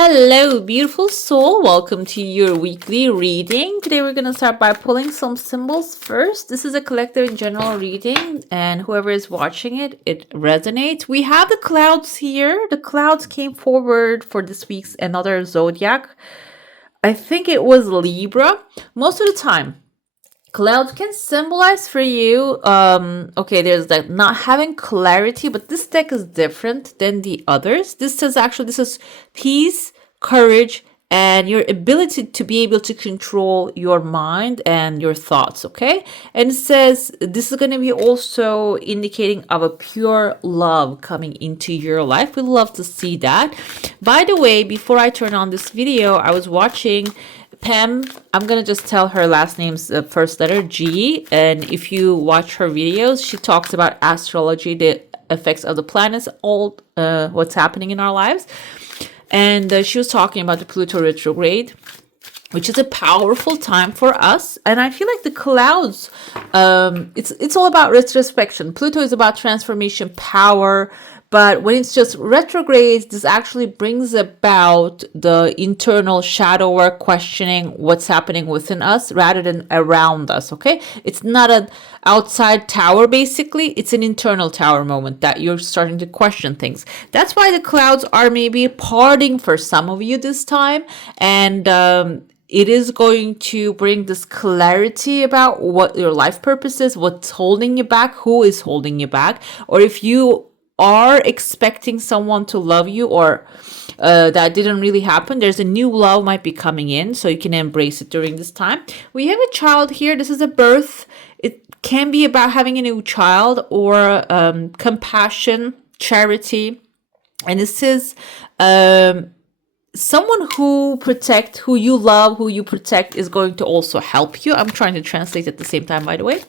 Hello, beautiful soul. Welcome to your weekly reading. Today we're going to start by pulling some symbols first. This is a collective and general reading, and whoever is watching it, it resonates. We have the clouds here. The clouds came forward for this week's another zodiac. I think it was Libra. Most of the time, clouds can symbolize for you okay, there's like not having clarity, but this deck is different than the others. This is peace, courage, and your ability to be able to control your mind and your thoughts. Okay, and it says this is going to be also indicating of a pure love coming into your life. We love to see that. By the way, before I turn on this video, I was watching Pam. I'm gonna just tell her last name's first letter G, and if you watch her videos, she talks about astrology, the effects of the planets, all what's happening in our lives. And she was talking about the Pluto retrograde, which is a powerful time for us. And I feel like the clouds, it's all about retrospection. Pluto is about transformation, power. But when it's just retrograde, this actually brings about the internal shadow work, questioning what's happening within us rather than around us, okay? It's not an outside tower, basically. It's an internal tower moment that you're starting to question things. That's why the clouds are maybe parting for some of you this time. And it is going to bring this clarity about what your life purpose is, what's holding you back, who is holding you back, or if you are expecting someone to love you or that didn't really happen, there's a new love might be coming in, so you can embrace it during this time. We have a child here. This is a birth. It can be about having a new child or compassion, charity, and this is someone who you love, who you protect, is going to also help you. I'm trying to translate at the same time, by the way.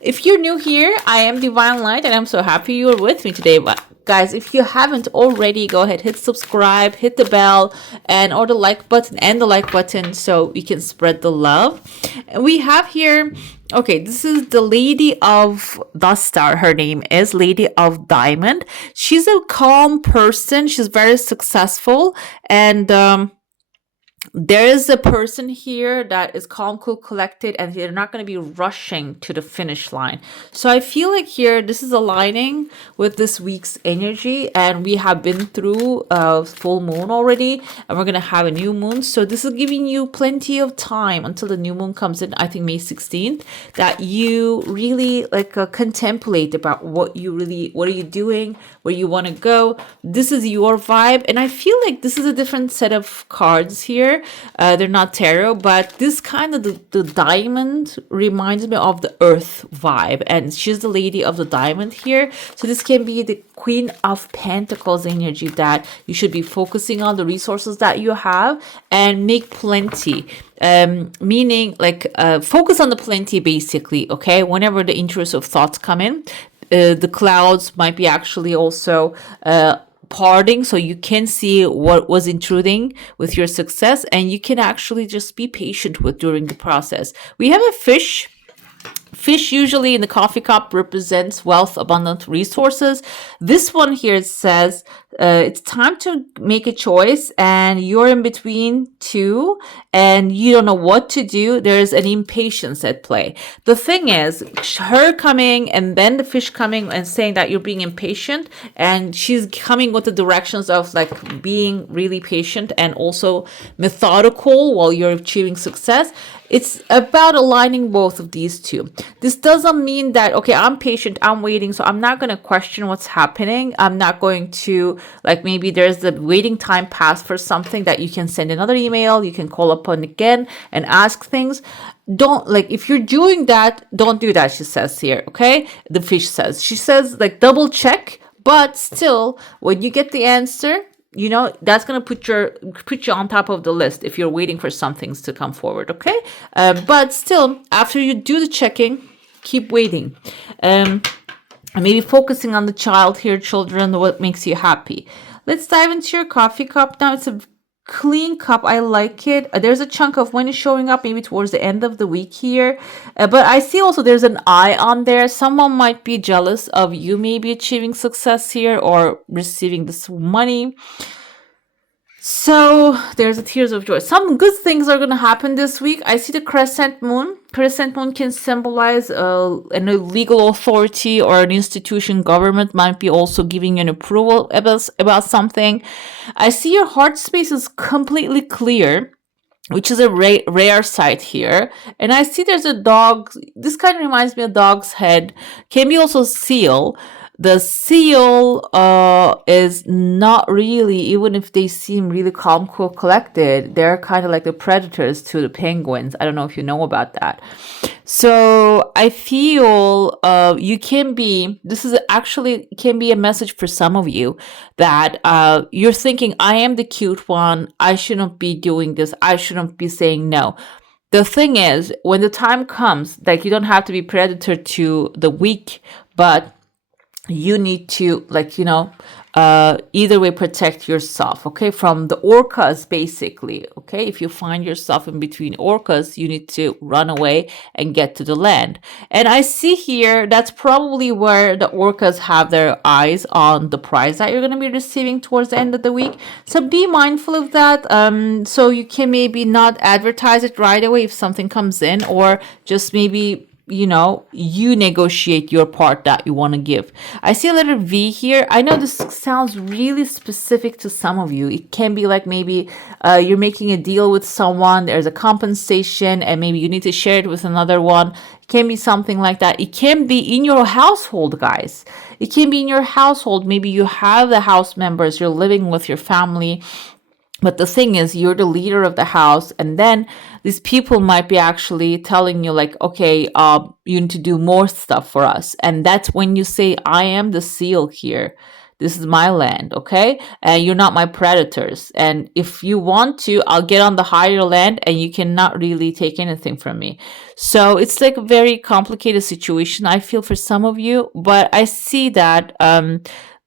If you're new here, I am Divine Light, and I'm so happy you're with me today. But guys, if you haven't already, go ahead, hit subscribe, hit the bell, and or the like button so we can spread the love. And we have here, okay, this is the Lady of the Star. Her name is Lady of Diamond. She's a calm person. She's very successful. And there is a person here that is calm, cool, collected, and they're not going to be rushing to the finish line. So I feel like here, this is aligning with this week's energy, and we have been through a full moon already, and we're going to have a new moon. So this is giving you plenty of time until the new moon comes in, I think May 16th, that you really contemplate about what are you doing, where you want to go. This is your vibe, and I feel like this is a different set of cards here. They're not tarot, but this kind of the diamond reminds me of the earth vibe, and she's the Lady of the Diamond here. So this can be the Queen of Pentacles energy that you should be focusing on the resources that you have and make plenty. Meaning focus on the plenty, basically. Okay, whenever the intrusive thoughts come in, the clouds might be actually also parting, so you can see what was intruding with your success, and you can actually just be patient with during the process. We have a fish. Fish usually in the coffee cup represents wealth, abundant resources. This one here says it's time to make a choice, and you're in between two and you don't know what to do. There's an impatience at play. The thing is, her coming and then the fish coming and saying that you're being impatient, and she's coming with the directions of like being really patient and also methodical while you're achieving success. It's about aligning both of these two. This doesn't mean that, okay, I'm patient, I'm waiting, so I'm not going to question what's happening. I'm not going to, maybe there's the waiting time pass for something that you can send another email, you can call upon again and ask things. Don't, if you're doing that, don't do that, she says here, okay? The fish says. She says, double check, but still, when you get the answer, that's going to put you on top of the list if you're waiting for some things to come forward, okay? But still, after you do the checking, keep waiting. Maybe focusing on the child here, children, what makes you happy. Let's dive into your coffee cup now. It's a clean cup. I like it. There's a chunk of money showing up maybe towards the end of the week here. But I see also there's an eye on there. Someone might be jealous of you maybe achieving success here or receiving this money. So there's a tears of joy. Some good things are going to happen this week. I see the crescent moon. Crescent moon can symbolize an legal authority or an institution. Government might be also giving you an approval about something. I see your heart space is completely clear, which is a rare sight here. And I see there's a dog. This kind of reminds me of dog's head. Can be also seal. The seal is not really, even if they seem really calm, cool, collected, they're kind of like the predators to the penguins. I don't know if you know about that. So I feel you can be, this is actually, can be a message for some of you that you're thinking, I am the cute one. I shouldn't be doing this. I shouldn't be saying no. The thing is, when the time comes, like you don't have to be predator to the weak, but you need to, like, either way protect yourself, okay, from the orcas, basically. Okay, if you find yourself in between orcas, you need to run away and get to the land. And I see here that's probably where the orcas have their eyes on the prize that you're going to be receiving towards the end of the week. So be mindful of that. So you can maybe not advertise it right away if something comes in, or just maybe you negotiate your part that you want to give. I see a letter V here. I know this sounds really specific to some of you. It can be like maybe you're making a deal with someone, there's a compensation, and maybe you need to share it with another one. It can be something like that. It can be in your household, guys. It can be in your household. Maybe you have the house members, you're living with your family. But the thing is, you're the leader of the house, and then these people might be actually telling you, like, okay, you need to do more stuff for us. And that's when you say, I am the seal here. This is my land, okay? And you're not my predators. And if you want to, I'll get on the higher land, and you cannot really take anything from me. So it's like a very complicated situation, I feel, for some of you. But I see that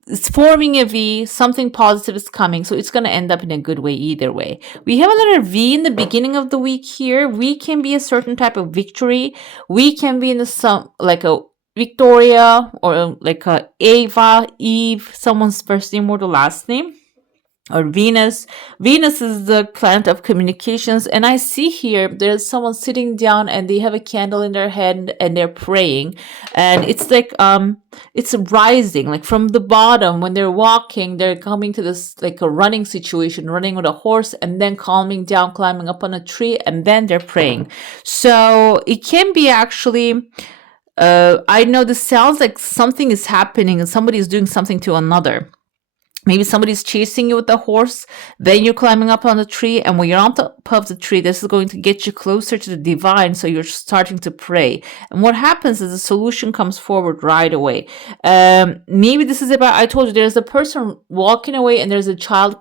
it's forming a V, something positive is coming, so it's going to end up in a good way either way. We have a letter V in the beginning of the week here. We can be a certain type of victory. We can be in the like a Victoria, or like a Ava, Eve, someone's first name or the last name. Or Venus. Venus is the planet of communications. And I see here there's someone sitting down and they have a candle in their hand and they're praying. And it's like it's rising, like from the bottom. When they're walking, they're coming to this like a running situation, running with a horse, and then calming down, climbing up on a tree, and then they're praying. So it can be actually I know this sounds like something is happening and somebody is doing something to another. Maybe somebody's chasing you with a horse, then you're climbing up on the tree, and when you're on top of the tree, this is going to get you closer to the divine, so you're starting to pray. And what happens is the solution comes forward right away. Maybe this is about, I told you, there's a person walking away and there's a child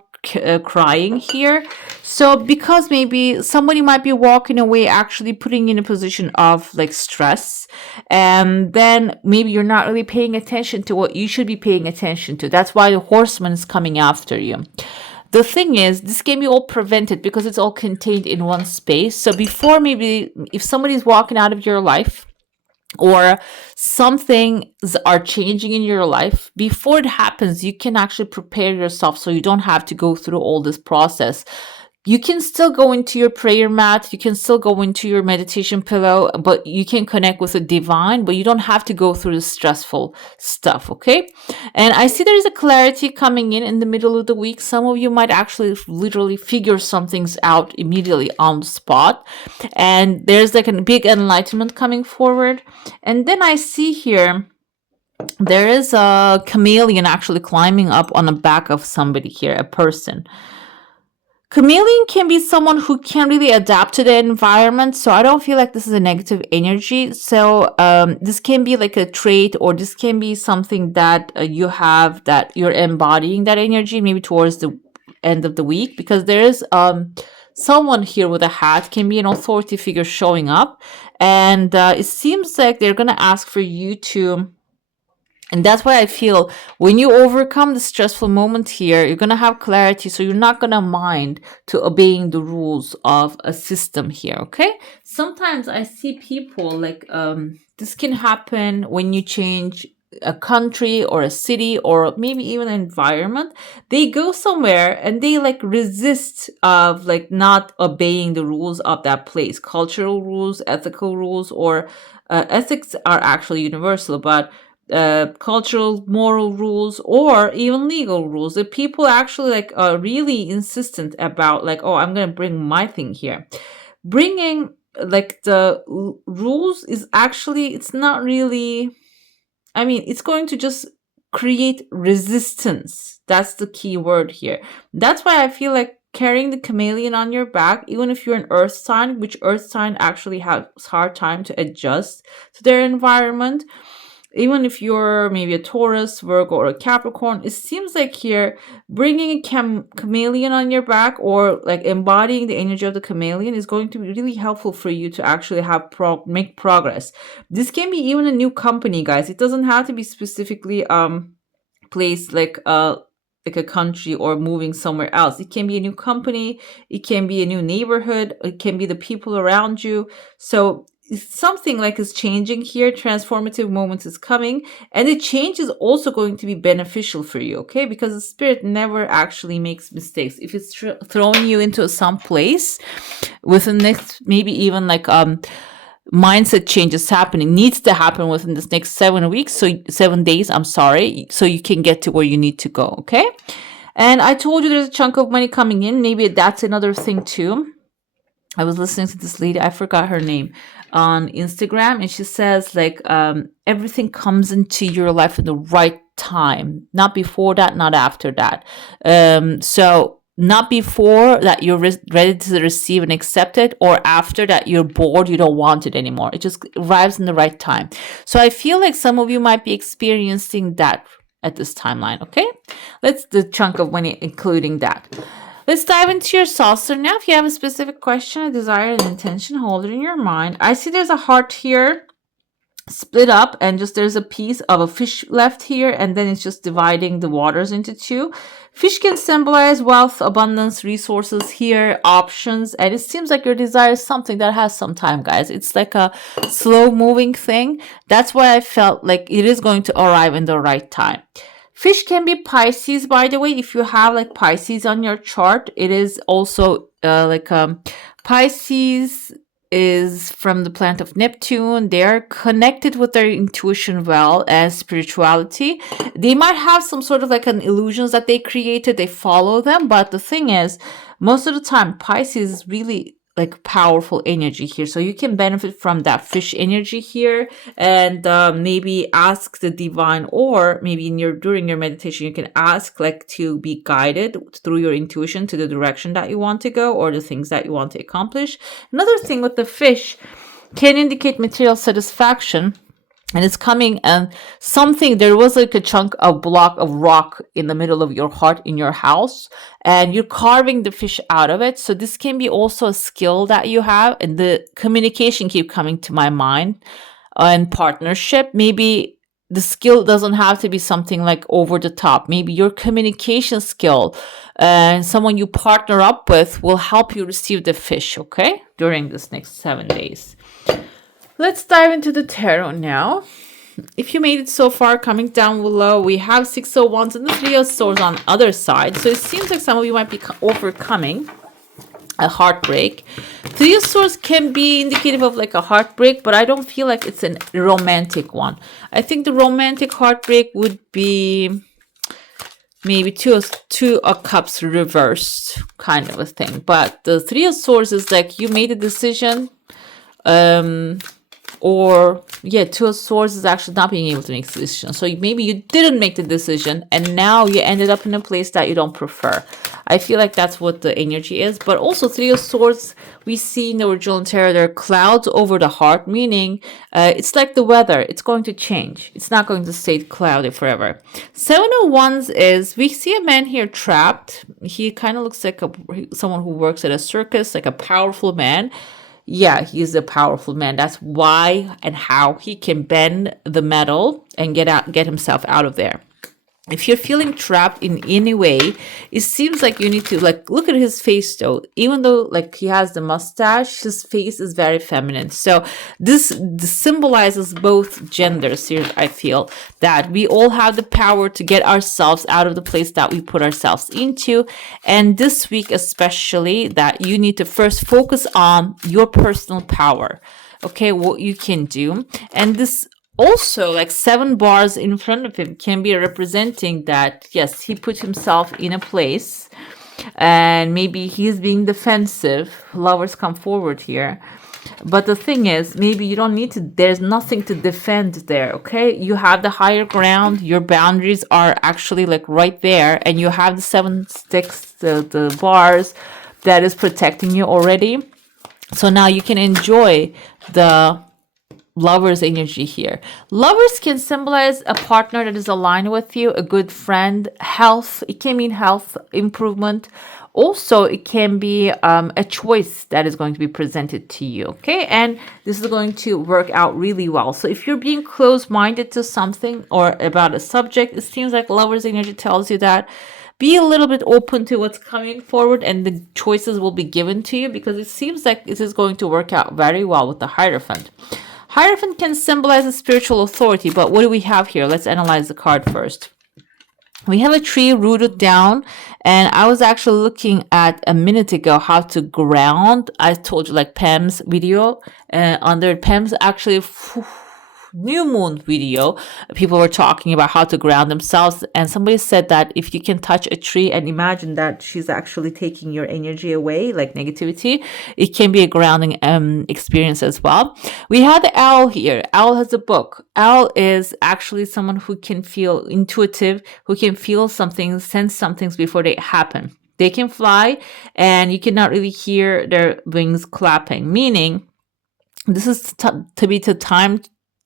crying here. So because maybe somebody might be walking away, actually putting you in a position of like stress, and then maybe you're not really paying attention to what you should be paying attention to. That's why the horseman is coming after you. The thing is, this can be all prevented because it's all contained in one space. So before, maybe if somebody's walking out of your life, or some things are changing in your life, before it happens, you can actually prepare yourself so you don't have to go through all this process. You can still go into your prayer mat, you can still go into your meditation pillow, but you can connect with the divine, but you don't have to go through the stressful stuff, okay? And I see there's a clarity coming in the middle of the week. Some of you might actually literally figure some things out immediately on the spot. And there's like a big enlightenment coming forward. And then I see here, there is a chameleon actually climbing up on the back of somebody here, a person. Chameleon can be someone who can really adapt to the environment, so I don't feel like this is a negative energy. So this can be like a trait, or this can be something that you have, that you're embodying that energy maybe towards the end of the week, because there is someone here with a hat, can be an authority figure showing up, and it seems like they're going to ask for you to. And that's why I feel when you overcome the stressful moment here, you're going to have clarity. So you're not going to mind to obeying the rules of a system here. Okay. Sometimes I see people like, this can happen when you change a country or a city or maybe even an environment, they go somewhere and they like resist of like not obeying the rules of that place, cultural rules, ethical rules, or ethics are actually universal, but cultural, moral rules, or even legal rules. The people actually like are really insistent about like, oh, I'm gonna bring my thing here. Bringing like the rules is actually, it's not really, I mean, it's going to just create resistance. That's the key word here. That's why I feel like carrying the chameleon on your back, even if you're an earth sign, which earth sign actually has hard time to adjust to their environment, even if you're maybe a Taurus, Virgo, or a Capricorn, it seems like here bringing a chameleon on your back or like embodying the energy of the chameleon is going to be really helpful for you to actually have make progress. This can be even a new company, guys. It doesn't have to be specifically placed like a country or moving somewhere else. It can be a new company, it can be a new neighborhood, it can be the people around you. So something like is changing here. Transformative moments is coming, and the change is also going to be beneficial for you, okay? Because the spirit never actually makes mistakes. If it's throwing you into some place within next, maybe even like mindset changes happening, needs to happen within this next 7 weeks, so 7 days, I'm sorry, so you can get to where you need to go, okay? And I told you there's a chunk of money coming in. Maybe that's another thing too. I was listening to this lady, I forgot her name, on Instagram, and she says like everything comes into your life in the right time, not before that, not after that. So not before that you're ready to receive and accept it, or after that you're bored, you don't want it anymore. It just arrives in the right time. So I feel like some of you might be experiencing that at this timeline, okay? Let's the chunk of money including that. Let's dive into your saucer now. If you have a specific question, a desire, an intention, hold it in your mind. I see there's a heart here split up, and just there's a piece of a fish left here, and then it's just dividing the waters into two. Fish can symbolize wealth, abundance, resources here, options, and it seems like your desire is something that has some time, guys. It's like a slow moving thing. That's why I felt like it is going to arrive in the right time. Fish can be Pisces, by the way. If you have like Pisces on your chart, it is also Pisces is from the planet of Neptune. They are connected with their intuition well and spirituality. They might have some sort of like an illusions that they created. They follow them. But the thing is, most of the time, Pisces is really like powerful energy here, so you can benefit from that fish energy here, and maybe ask the divine, or maybe during your meditation you can ask like to be guided through your intuition to the direction that you want to go or the things that you want to accomplish. Another thing with the fish can indicate material satisfaction, and it's coming, and something, there was like a chunk of block of rock in the middle of your heart in your house, and you're carving the fish out of it. So this can be also a skill that you have, and the communication keep coming to my mind, and partnership. Maybe the skill doesn't have to be something like over the top. Maybe your communication skill and someone you partner up with will help you receive the fish, okay, during this next 7 days. Let's dive into the tarot now. If you made it so far, coming down below, we have 6 of Wands and the 3 of Swords on the other side. So it seems like some of you might be overcoming a heartbreak. 3 of Swords can be indicative of like a heartbreak, but I don't feel like it's a romantic one. I think the romantic heartbreak would be maybe two of Cups reversed kind of a thing. But the 3 of Swords is like you made a decision, or yeah, 2 of Swords is actually not being able to make a decision. So maybe you didn't make the decision and now you ended up in a place that you don't prefer. I feel like that's what the energy is. But also 3 of Swords, we see in the original tarot, there are clouds over the heart, meaning it's like the weather. It's going to change. It's not going to stay cloudy forever. 7 of Wands is, we see a man here trapped. He kind of looks like someone who works at a circus, like a powerful man. Yeah, he's a powerful man. That's why and how he can bend the metal and get himself out of there. if you're feeling trapped in any way, it seems like you need to like look at his face though. Even though like he has the mustache, his face is very feminine. So this symbolizes both genders here. I feel that we all have the power to get ourselves out of the place that we put ourselves into. And this week especially, that you need to first focus on your personal power. Okay, what you can do. And this also, like 7 bars in front of him can be representing that, yes, he put himself in a place and maybe he's being defensive. Lovers come forward here. But the thing is, maybe you don't need to, there's nothing to defend there, okay? You have the higher ground, your boundaries are actually like right there, and you have the 7 sticks, the bars that is protecting you already. So now you can enjoy the Lovers energy here. Lovers can symbolize a partner that is aligned with you, a good friend, health. It can mean health improvement. Also, it can be a choice that is going to be presented to you, okay? And this is going to work out really well. So if you're being close-minded to something or about a subject, it seems like Lovers energy tells you that be a little bit open to what's coming forward and the choices will be given to you, because it seems like this is going to work out very well with the Hierophant. Hierophant can symbolize a spiritual authority, but what do we have here? Let's analyze the card first. We have a tree rooted down, and I was actually looking at a minute ago how to ground. I told you like Pam's video, under Pam's actually new moon video, people were talking about how to ground themselves, and somebody said that if you can touch a tree and imagine that she's actually taking your energy away, like negativity, it can be a grounding experience as well. We had the owl here. Owl has a book. Owl is actually someone who can feel intuitive, who can feel something, sense some things before they happen. They can fly, and you cannot really hear their wings clapping, meaning this is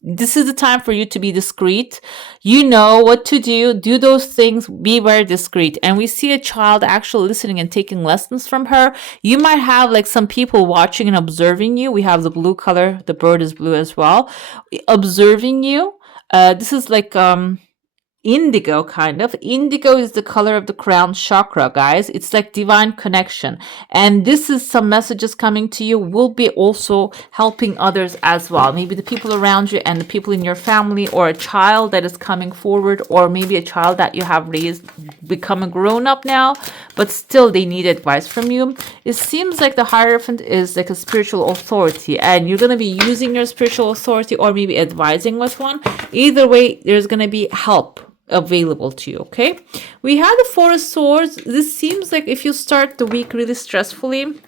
this is the time for you to be discreet. You know what to do those things, be very discreet. And we see a child actually listening and taking lessons from her. You might have like some people watching and observing you. We have the blue color, the bird is blue as well, observing you. This is like indigo, kind of. Indigo is the color of the crown chakra, guys. It's like divine connection, and this is some messages coming to you will be also helping others as well. Maybe the people around you and the people in your family, or a child that is coming forward, or maybe a child that you have raised become a grown-up now, but still they need advice from you. It seems like the Hierophant is like a spiritual authority, and you're going to be using your spiritual authority or maybe advising with one. Either way, there's going to be help available to you, okay? We have the Four of Swords. This seems like if you start the week really stressfully,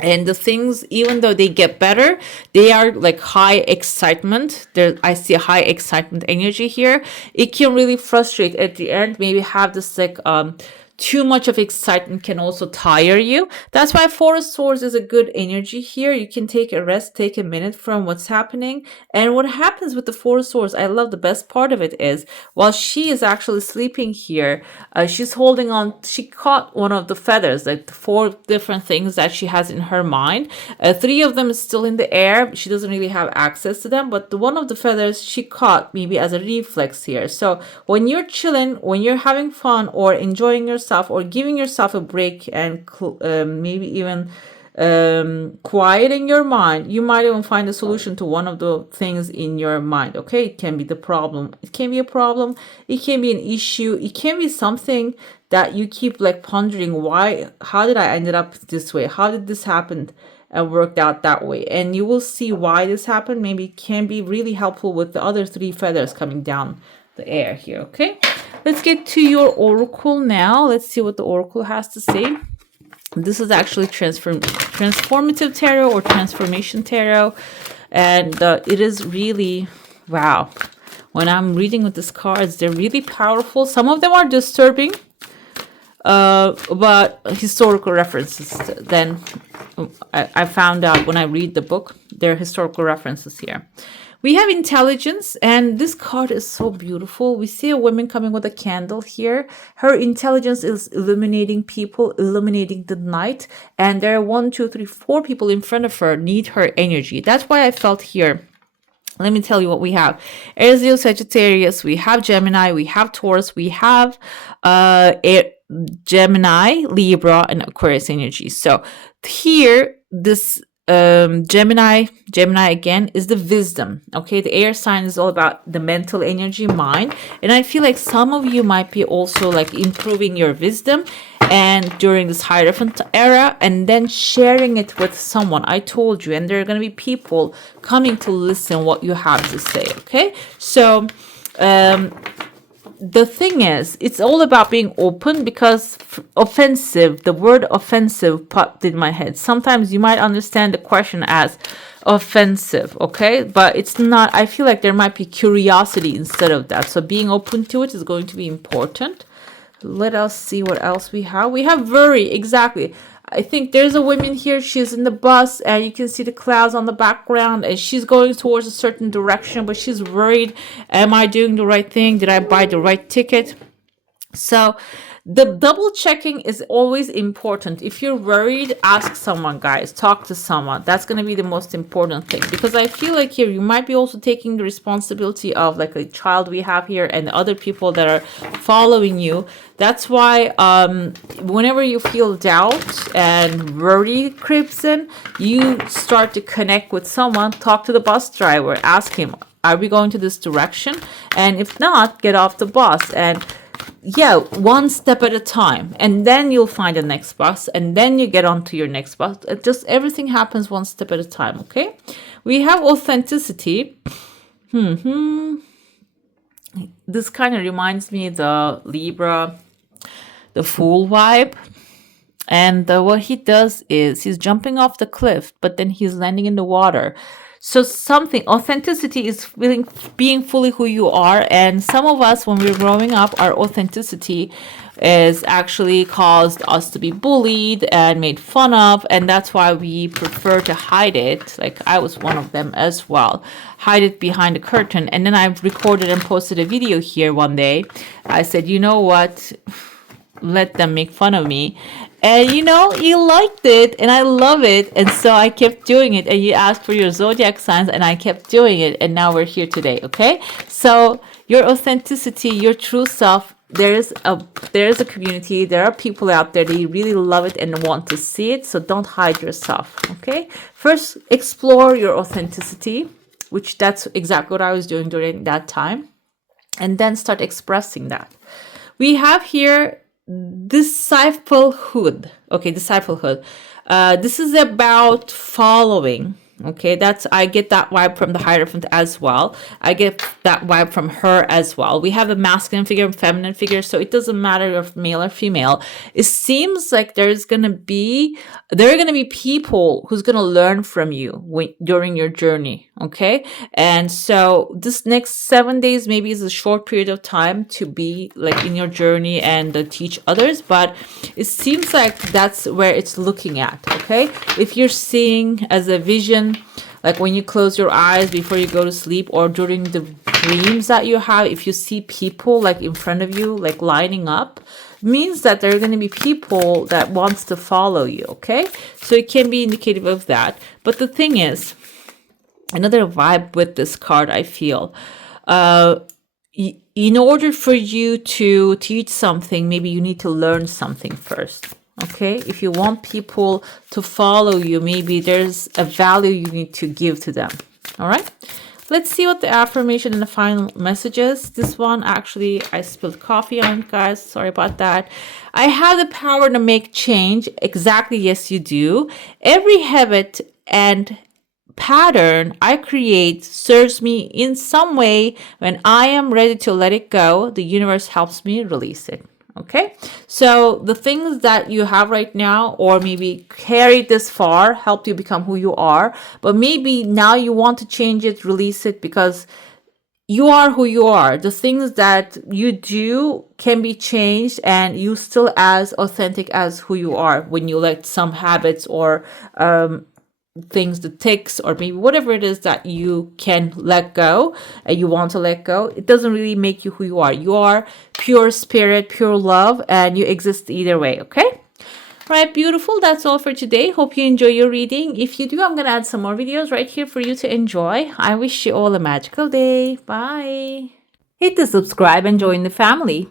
and the things, even though they get better, they are like high excitement. I see a high excitement energy here. It can really frustrate at the end. Maybe have this like too much of excitement can also tire you. That's why Four of Swords is a good energy here. You can take a rest, take a minute from what's happening. And what happens with the Four of Swords, I love the best part of it is, while she is actually sleeping here, she's holding on, she caught one of the feathers, like the 4 different things that she has in her mind. 3 of them is still in the air. She doesn't really have access to them, but the one of the feathers she caught maybe as a reflex here. So when you're chilling, when you're having fun or enjoying yourself, or giving yourself a break and maybe even quieting your mind, you might even find a solution to one of the things in your mind, okay? It can be the problem. It can be a problem. It can be an issue. It can be something that you keep like pondering, how did I ended up this way? How did this happen and worked out that way? And you will see why this happened. Maybe it can be really helpful with the other 3 feathers coming down the air here, okay? Let's get to your oracle now. Let's see what the oracle has to say. This is actually transformative tarot or transformation tarot, and it is really, wow. When I'm reading with these cards, they're really powerful. Some of them are disturbing, but historical references. Then I found out when I read the book, there are historical references here. We have intelligence, and this card is so beautiful. We see a woman coming with a candle here. Her intelligence is illuminating people, illuminating the night, and there are 1, 2, 3, 4 people in front of her need her energy. That's why I felt here Let me tell you what we have. Aries, Sagittarius, we have Gemini, we have Taurus, we have Gemini, Libra, and Aquarius energy. So here, this Gemini again is the wisdom. Okay, the air sign is all about the mental energy, mind, and I feel like some of you might be also like improving your wisdom and during this Hierophant era, and then sharing it with someone. I told you, and there are going to be people coming to listen what you have to say. Okay, so the thing is, it's all about being open, because offensive, the word offensive popped in my head. Sometimes you might understand the question as offensive, okay? But it's not. I feel like there might be curiosity instead of that. So being open to it is going to be important. Let us see what else we have. We have worry, exactly. I think there's a woman here. She's in the bus and you can see the clouds on the background, and she's going towards a certain direction, but she's worried. Am I doing the right thing? Did I buy the right ticket? So the double checking is always important. If you're worried, ask someone, guys. Talk to someone. That's going to be the most important thing, because I feel like here you might be also taking the responsibility of like a child we have here and other people that are following you. That's why whenever you feel doubt and worry creeps in, you start to connect with someone. Talk to the bus driver. Ask him, are we going to this direction? And if not, get off the bus. And yeah, one step at a time, and then you'll find the next bus, and then you get on to your next bus. It just everything happens one step at a time. Okay, we have authenticity. This kind of reminds me of the Libra, the Fool vibe. And what he does is he's jumping off the cliff, but then he's landing in the water. So authenticity is being fully who you are. And some of us, when we're growing up, our authenticity is actually caused us to be bullied and made fun of. And that's why we prefer to hide it. Like I was one of them as well. Hide it behind a curtain. And then I recorded and posted a video here one day. I said, you know what? Let them make fun of me. And you liked it, and I love it, and so I kept doing it. And you asked for your zodiac signs, and I kept doing it, and now we're here today. Okay, so your authenticity, your true self. There's a community. There are people out there that really love it and want to see it. So don't hide yourself. Okay, first explore your authenticity, which that's exactly what I was doing during that time, and then start expressing that. We have here disciplehood. Okay, disciplehood. This is about following. Okay, I get that vibe from the Hierophant as well. I get that vibe from her as well. We have a masculine figure and feminine figure, so it doesn't matter if male or female. It seems like there are gonna be people who's gonna learn from you during your journey. Okay, and so this next 7 days maybe is a short period of time to be like in your journey and teach others, but it seems like that's where it's looking at. Okay, if you're seeing as a vision, like when you close your eyes before you go to sleep, or during the dreams that you have, if you see people like in front of you, like lining up, means that there are going to be people that wants to follow you. Okay, so it can be indicative of that. But the thing is, another vibe with this card, I feel, in order for you to teach something, maybe you need to learn something first. Okay, if you want people to follow you, maybe there's a value you need to give to them. All right, let's see what the affirmation and the final message is. This one, actually, I spilled coffee on it, guys. Sorry about that. I have the power to make change. Exactly, yes, you do. Every habit and pattern I create serves me in some way. When I am ready to let it go, the universe helps me release it. Okay, so the things that you have right now, or maybe carried this far, helped you become who you are, but maybe now you want to change it, release it, because you are who you are. The things that you do can be changed, and you still as authentic as who you are when you let some habits or things, the tics, or maybe whatever it is that you can let go and you want to let go. It doesn't really make you who you are. You are pure spirit, pure love, and you exist either way. Okay, Right, beautiful. That's all for today. Hope you enjoy your reading. If you do, I'm going to add some more videos right here for you to enjoy. I wish you all a magical day. Bye. Hit the subscribe and join the family.